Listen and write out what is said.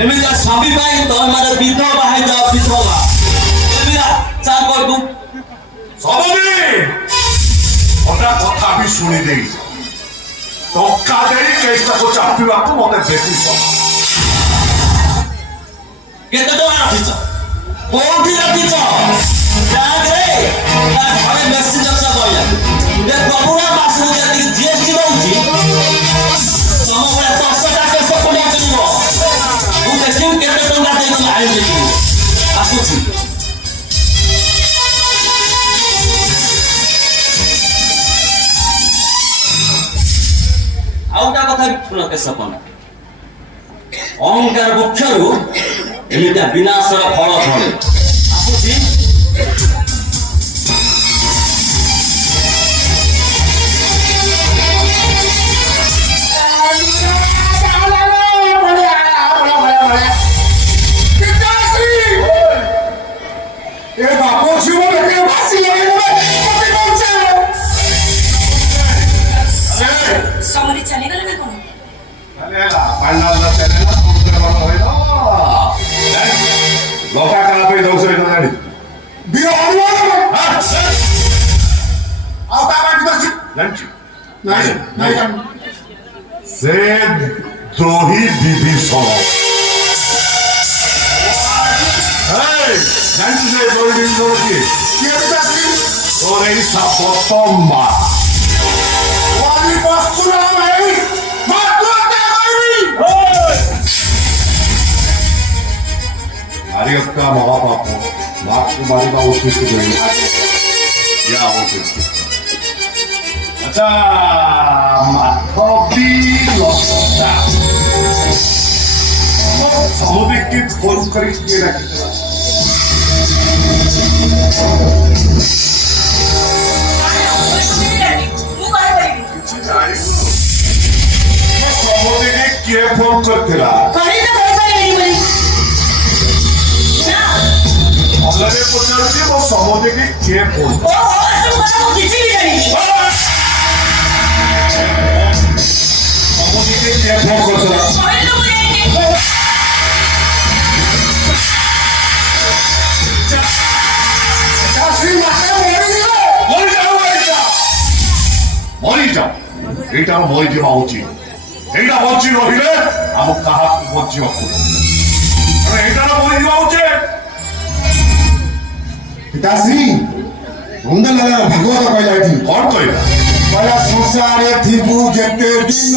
एमिता स्वामी पाई तो हमारे विधवा है जाओ विधवा एमिता चार को तू सबने ओटा कथा भी सुनी दे टक्का देई केसटा को चापिबा को मते बेसी सब केते तो आफिस कोठी रखिछ जाग रे ता घरे मेसेज अच्छा गया ए प्रभुरा मासु जति जीएसटी रहउची समग्र 10टा केस कोलिया चलिबो तू देखिउ केते टंका देई आइ देखिउ आसुची आउटा कथा शुन के सपन अहंकार वृक्षरु एमिता विनाशर फल फले आसुची समरी चले गले ना कौन चलेला फाइनल ना चलेला तुमसे बड़ा होइलो लोका करा पे दोसे न जानी बियो आओ का बाकी बस लंच नहीं से द्रोही विभीषण लंच से द्रोही विभीषण की और এই সাপতম্বা वाली बस्तुरा भाई नारी का महापाप बाप को मारेगा उचित नहीं क्या उचित अच्छा माथोबी लोटा समुद्र की फोन करी के रखते समुद्र के फोन करते रहा अलरे पचारती वो समुद्र के क्या फोन समुद्र के क्या फोन करते रहा मरी जाओ एटा मरी जावा उचित एटा बच्ची रहिले हम कहा बच्ची को अरे एटा मरी जावा उचित पिताश्री मुंडल लगा भगवत कहला थी कौन कहला बड़ा संसारे थी बु जते दिन